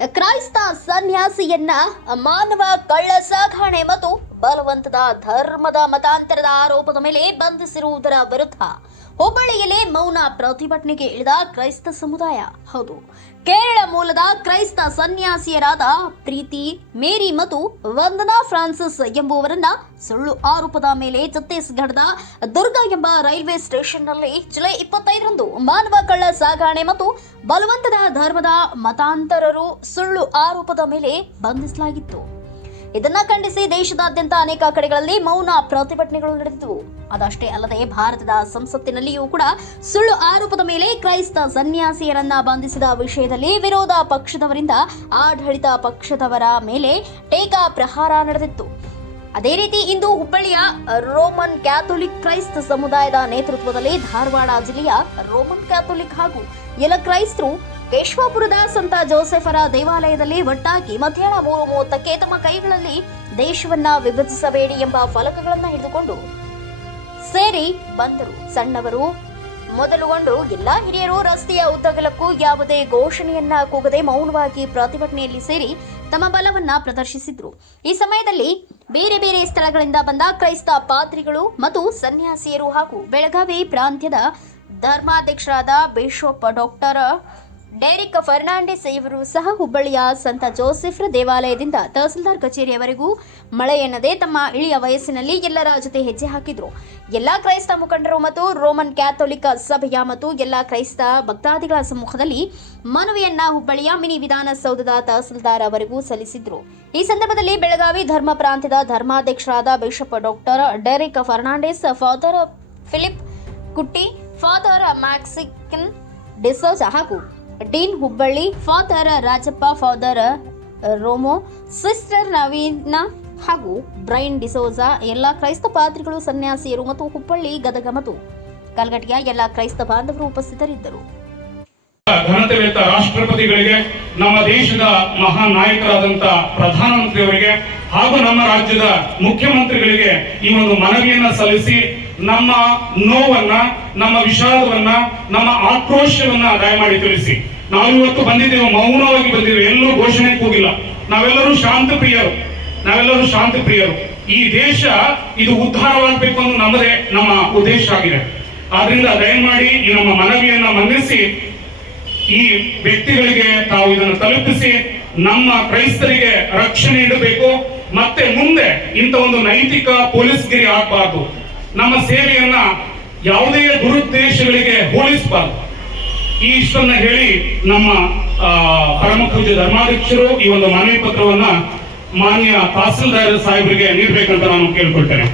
ಕ್ರೈಸ್ತ ಸನ್ಯಾಸಿಯನ್ನ ಮಾನವ ಕಳ್ಳ ಸಾಗಣೆ ಮತ್ತು ಬಲವಂತದ ಧರ್ಮದ ಮತಾಂತರದ ಆರೋಪದ ಮೇಲೆ ಬಂಧಿಸಿರುವುದರ ವಿರುದ್ಧ ಹುಬ್ಬಳ್ಳಿಯಲ್ಲಿ ಮೌನ ಪ್ರತಿಭಟನೆಗೆ ಇಳಿದ ಕ್ರೈಸ್ತ ಸಮುದಾಯ. ಹೌದು, ಕೇರಳ ಮೂಲದ ಕ್ರೈಸ್ತ ಸನ್ಯಾಸಿಯರಾದ ಪ್ರೀತಿ, ಮೇರಿ ಮತ್ತು ವಂದನಾ ಫ್ರಾನ್ಸಿಸ್ ಎಂಬುವರನ್ನ ಸುಳ್ಳು ಆರೋಪದ ಮೇಲೆ ಛತ್ತೀಸ್ಗಢದ ದುರ್ಗ ಎಂಬ ರೈಲ್ವೆ ಸ್ಟೇಷನ್ನಲ್ಲಿ ಜುಲೈ ಇಪ್ಪತ್ತೈದರಂದು ಮಾನವ ಕಳ್ಳ ಸಾಗಣೆ ಮತ್ತು ಬಲವಂತದ ಧರ್ಮದ ಮತಾಂತರರು ಸುಳ್ಳು ಆರೋಪದ ಮೇಲೆ ಬಂಧಿಸಲಾಗಿತ್ತು. ಇದನ್ನ ಖಂಡಿಸಿ ದೇಶದಾದ್ಯಂತ ಅನೇಕ ಕಡೆಗಳಲ್ಲಿ ಮೌನ ಪ್ರತಿಭಟನೆಗಳು ನಡೆದಿದ್ದವು. ಅದಷ್ಟೇ ಅಲ್ಲದೆ ಭಾರತದ ಸಂಸತ್ತಿನಲ್ಲಿಯೂ ಕೂಡ ಸುಳ್ಳು ಆರೋಪದ ಮೇಲೆ ಕ್ರೈಸ್ತ ಸನ್ಯಾಸಿಯರನ್ನ ಬಂಧಿಸಿದ ವಿಷಯದಲ್ಲಿ ವಿರೋಧ ಪಕ್ಷದವರಿಂದ ಆಡಳಿತ ಪಕ್ಷದವರ ಮೇಲೆ ಟೇಕಾ ಪ್ರಹಾರ ನಡೆದಿತ್ತು. ಅದೇ ರೀತಿ ಇಂದು ಹುಬ್ಬಳ್ಳಿಯ ರೋಮನ್ ಕ್ಯಾಥೋಲಿಕ್ ಕ್ರೈಸ್ತ ಸಮುದಾಯದ ನೇತೃತ್ವದಲ್ಲಿ ಧಾರವಾಡ ಜಿಲ್ಲೆಯ ರೋಮನ್ ಕ್ಯಾಥೋಲಿಕ್ ಹಾಗೂ ಎಲ್ಲ ಕ್ರೈಸ್ತರು ಕೇಶವಾಪುರದ ಸಂತ ಜೋಸೆಫರ ದೇವಾಲಯದಲ್ಲಿ ಒಟ್ಟಾಗಿ ಮಧ್ಯಾಹ್ನ ಮೂರು ಮೂವತ್ತಕ್ಕೆ ತಮ್ಮ ಕೈಗಳಲ್ಲಿ ದೇಶವನ್ನ ವಿಭಜಿಸಬೇಡಿ ಎಂಬ ಫಲಕಗಳನ್ನು ಹಿಡಿದುಕೊಂಡು ಸೇರಿ ಬಂದರು. ಸಣ್ಣವರು ಮೊದಲುಗೊಂಡು ಎಲ್ಲಾ ಹಿರಿಯರು ರಸ್ತೆಯ ಉದ್ದಗಲಕ್ಕೂ ಯಾವುದೇ ಘೋಷಣೆಯನ್ನ ಕೂಗದೆ ಮೌನವಾಗಿ ಪ್ರತಿಭಟನೆಯಲ್ಲಿ ಸೇರಿ ತಮ್ಮ ಬಲವನ್ನ ಪ್ರದರ್ಶಿಸಿದ್ರು. ಈ ಸಮಯದಲ್ಲಿ ಬೇರೆ ಬೇರೆ ಸ್ಥಳಗಳಿಂದ ಬಂದ ಕ್ರೈಸ್ತ ಪಾದ್ರಿಗಳು ಮತ್ತು ಸನ್ಯಾಸಿಯರು ಹಾಗೂ ಬೆಳಗಾವಿ ಪ್ರಾಂತ್ಯದ ಧರ್ಮಾಧ್ಯಕ್ಷರಾದ ಬಿಷಪ್ ಡಾಕ್ಟರ್ ಡೆರಿಕ್ ಫರ್ನಾಂಡಿಸ್ ಇವರು ಸಹ ಹುಬ್ಬಳ್ಳಿಯ ಸಂತ ಜೋಸೆಫ್ರ ದೇವಾಲಯದಿಂದ ತಹಸೀಲ್ದಾರ್ ಕಚೇರಿಯವರೆಗೂ ಮಳೆ ಎನ್ನದೆ ತಮ್ಮ ಇಳಿಯ ವಯಸ್ಸಿನಲ್ಲಿ ಎಲ್ಲರ ಜೊತೆ ಹೆಜ್ಜೆ ಹಾಕಿದ್ರು. ಎಲ್ಲ ಕ್ರೈಸ್ತ ಮುಖಂಡರು ಮತ್ತು ರೋಮನ್ ಕ್ಯಾಥೋಲಿಕ್ ಸಭೆಯ ಮತ್ತು ಎಲ್ಲ ಕ್ರೈಸ್ತ ಭಕ್ತಾದಿಗಳ ಸಮ್ಮುಖದಲ್ಲಿ ಮನವಿಯನ್ನ ಹುಬ್ಬಳ್ಳಿಯ ಮಿನಿ ವಿಧಾನಸೌಧದ ತಹಸೀಲ್ದಾರ್ ಅವರಿಗೂ ಸಲ್ಲಿಸಿದ್ರು. ಈ ಸಂದರ್ಭದಲ್ಲಿ ಬೆಳಗಾವಿ ಧರ್ಮ ಪ್ರಾಂತ್ಯದ ಧರ್ಮಾಧ್ಯಕ್ಷರಾದ bishop doctor Derick Fernandes, father Philip Kutty, father Mexican D'Souza ಹಾಗೂ dean Hubballi, father Rajappa, father ರೋಮೋ, sister Naveena ಹಾಗೂ ಬ್ರೈನ್ ಡಿಸೋಜಾ, ಎಲ್ಲ ಕ್ರೈಸ್ತ ಪಾದ್ರಿಗಳು, ಸನ್ಯಾಸಿಯರು ಮತ್ತು ಹುಬ್ಬಳ್ಳಿ ಗದಗ ಮತ್ತು ಕಲ್ಗಟ್ಟಿಯ ಎಲ್ಲ ಕ್ರೈಸ್ತ ಬಾಂಧವರು ಉಪಸ್ಥಿತರಿದ್ದರು. ಘನತೆವೆತ್ತ ರಾಷ್ಟ್ರಪತಿಗಳಿಗೆ, ನಮ್ಮ ದೇಶದ ಮಹಾನ್ ನಾಯಕರಾದಂತ ಪ್ರಧಾನಮಂತ್ರಿಯವರಿಗೆ ಹಾಗೂ ನಮ್ಮ ರಾಜ್ಯದ ಮುಖ್ಯಮಂತ್ರಿಗಳಿಗೆ ಈ ಒಂದು ಮನವಿಯನ್ನ ಸಲ್ಲಿಸಿ ನಮ್ಮ ನೋವನ್ನ, ನಮ್ಮ ವಿಷಾದವನ್ನ ನಮ್ಮ ಆಕ್ರೋಶವನ್ನ ದಯಮಾಡಿ ತಿಳಿಸಿ. ನಾವು ಇವತ್ತು ಬಂದಿದ್ದೇವೆ, ಮೌನವಾಗಿ ಬಂದಿದ್ದೇವೆ, ಎಲ್ಲೂ ಘೋಷಣೆ ಕೂಗಿಲ್ಲ ನಾವೆಲ್ಲರೂ ಶಾಂತ ಪ್ರಿಯರು. ನಾವೆಲ್ಲರೂ ಶಾಂತ ಪ್ರಿಯರು. ಈ ದೇಶ ಇದು ಉದ್ಧಾರವಾಗಬೇಕು ಅನ್ನೋ ನಮ್ಮದೇ, ನಮ್ಮ ಉದ್ದೇಶ ಆಗಿದೆ. ಆದ್ರಿಂದ ದಯಮಾಡಿ ಈ ನಮ್ಮ ಮನವಿಯನ್ನ ಮನ್ನಿಸಿ, ಈ ವ್ಯಕ್ತಿಗಳಿಗೆ ತಾವು ಇದನ್ನು ತಲುಪಿಸಿ, ನಮ್ಮ ಕ್ರೈಸ್ತರಿಗೆ ರಕ್ಷಣೆ ನೀಡಬೇಕು. ಮತ್ತೆ ಮುಂದೆ ಇಂಥ ಒಂದು ನೈತಿಕ ಪೊಲೀಸ್ಗಿರಿ ಆಗಬಾರ್ದು. ನಮ್ಮ ಸೇವೆಯನ್ನ ಯಾವುದೇ ದುರುದ್ದೇಶಗಳಿಗೆ ಹೋಲಿಸಬಾರ್ದು. ಈ ಇಷ್ಟನ್ನ ಹೇಳಿ ನಮ್ಮ ಪರಮ ಧರ್ಮಾಧ್ಯಕ್ಷರು ಈ ಒಂದು ಮನವಿ ಪತ್ರವನ್ನ ಮಾನ್ಯ ತಹಸೀಲ್ದಾರ್ ಸಾಹೇಬರಿಗೆ ನೀಡಬೇಕಂತ ನಾನು ಕೇಳ್ಕೊಳ್ತೇನೆ.